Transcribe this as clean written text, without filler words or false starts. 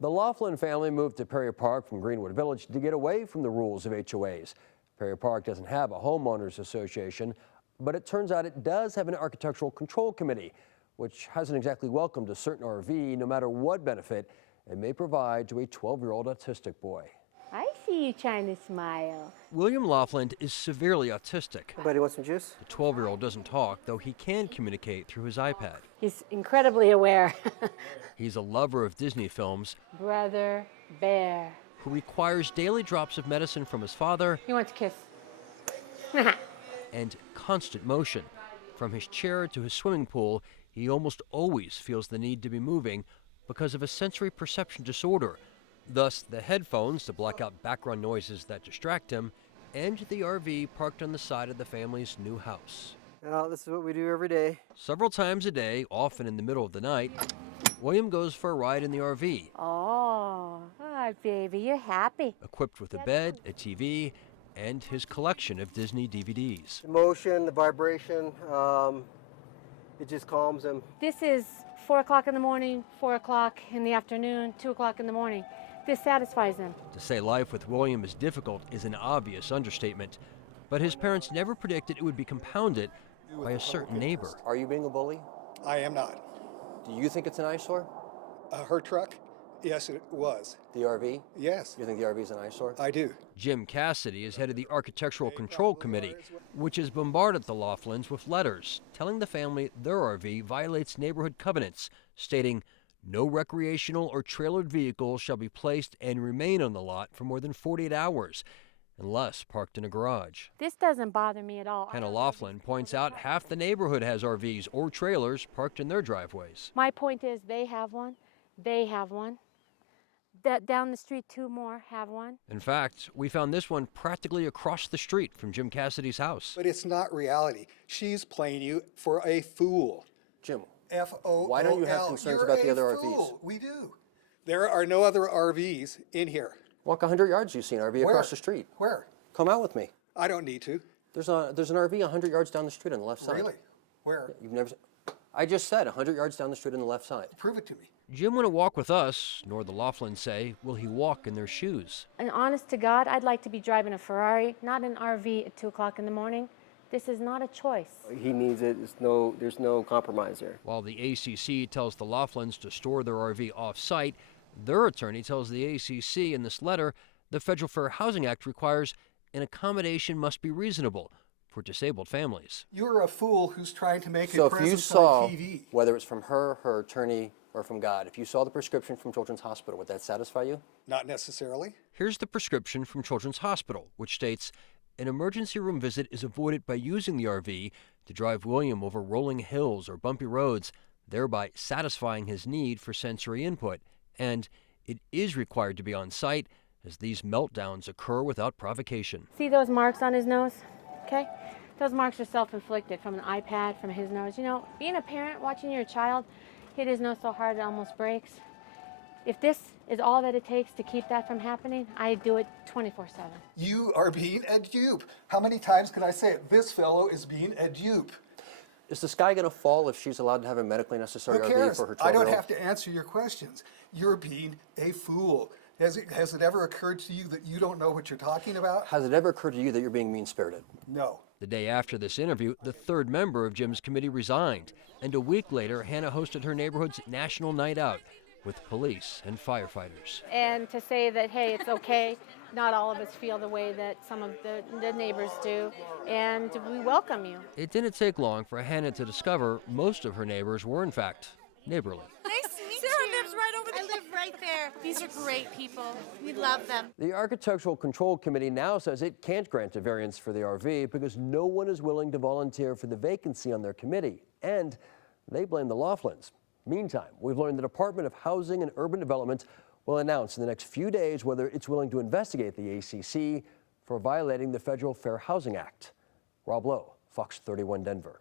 The Laughlin family moved to Perry Park from Greenwood Village to get away from the rules of HOAs. Perry Park doesn't have a homeowners association, but it turns out it does have an architectural control committee, which hasn't exactly welcomed a certain RV, no matter what benefit it may provide to a 12-year-old autistic boy. I see you trying to smile. William Laughlin is severely autistic. Anybody want some juice? The 12-year-old doesn't talk, though he can communicate through his iPad. He's incredibly aware. He's a lover of Disney films. Brother Bear. Who requires daily drops of medicine from his father. He wants a kiss. And constant motion. From his chair to his swimming pool, he almost always feels the need to be moving because of a sensory perception disorder. Thus, the headphones to block out background noises that distract him, and the RV parked on the side of the family's new house. Well, this is what we do every day. Several times a day, often in the middle of the night, William goes for a ride in the RV. Oh, baby, you're happy. Equipped with a bed, a TV, and his collection of Disney DVDs. The motion, the vibration, it just calms him. This is 4 o'clock in the morning, 4 o'clock in the afternoon, 2 o'clock in the morning. This satisfies him. To say life with William is difficult is an obvious understatement, but his parents never predicted it would be compounded by a certain neighbor. Are you being a bully? I am not. Do you think it's an eyesore? Her truck? Yes, it was. The RV? Yes, You think the RV is an eyesore? I do. Jim Cassidy is head of the Architectural Control Committee, which has bombarded the Laughlins with letters telling the family their RV violates neighborhood covenants, stating no recreational or trailered vehicles shall be placed and remain on the lot for more than 48 hours, unless parked in a garage. This doesn't bother me at all. Hannah Laughlin points out half the neighborhood has RVs or trailers parked in their driveways. My point is they have one, they have one. Down the street, 2 more have one. In fact, we found this one practically across the street from Jim Cassidy's house. But it's not reality. She's playing you for a fool. Jim, F-O-O-L. why don't you have concerns about the other RVs? We do. There are no other RVs in here. walk 100 yards, you see an RV across the street. Where? Come out with me. I don't need to. There's an RV 100 yards down the street on the left side. Really? Where? You've never. I just said 100 yards down the street on the left side. Prove it to me. Jim wouldn't walk with us, nor the Laughlins say will he walk in their shoes. And honest to God, I'd like to be driving a Ferrari, not an RV at 2 o'clock in the morning. This is not a choice. He needs it. There's no compromise there. While the ACC tells the Laughlins to store their RV off-site, their attorney tells the ACC in this letter the Federal Fair Housing Act requires an accommodation must be reasonable for disabled families. You're a fool who's trying to make So a if you presence saw, on TV. whether it's from her attorney, or from God, if you saw the prescription from Children's Hospital, would that satisfy you? Not necessarily. Here's the prescription from Children's Hospital, which states an emergency room visit is avoided by using the RV to drive William over rolling hills or bumpy roads, thereby satisfying his need for sensory input. And it is required to be on site, as these meltdowns occur without provocation. See those marks on his nose? Okay? Those marks are self-inflicted from an iPad, from his nose. You know, being a parent, watching your child hit his nose so hard it almost breaks. If this is all that it takes to keep that from happening, I do it 24/7. You are being a dupe. How many times can I say it? This fellow is being a dupe. Is the sky going to fall if she's allowed to have a medically necessary Who RV cares? for her 12-year-old? I don't have to answer your questions. You're being a fool. Has it ever occurred to you that you don't know what you're talking about? Has it ever occurred to you that you're being mean-spirited? No. The day after this interview, the third member of Jim's committee resigned, and a week later, Hannah hosted her neighborhood's National Night Out with police and firefighters. And to say that, hey, it's okay, not all of us feel the way that some of the neighbors do, and we welcome you. It didn't take long for Hannah to discover most of her neighbors were, in fact, neighborly. Nice to meet you. Sarah lives right over there. I live right there. These are great people. We love them. The Architectural Control Committee now says it can't grant a variance for the RV because no one is willing to volunteer for the vacancy on their committee, and they blame the Laughlins. Meantime, we've learned the Department of Housing and Urban Development will announce in the next few days whether it's willing to investigate the ACC for violating the Federal Fair Housing Act. Rob Lowe, Fox 31 Denver.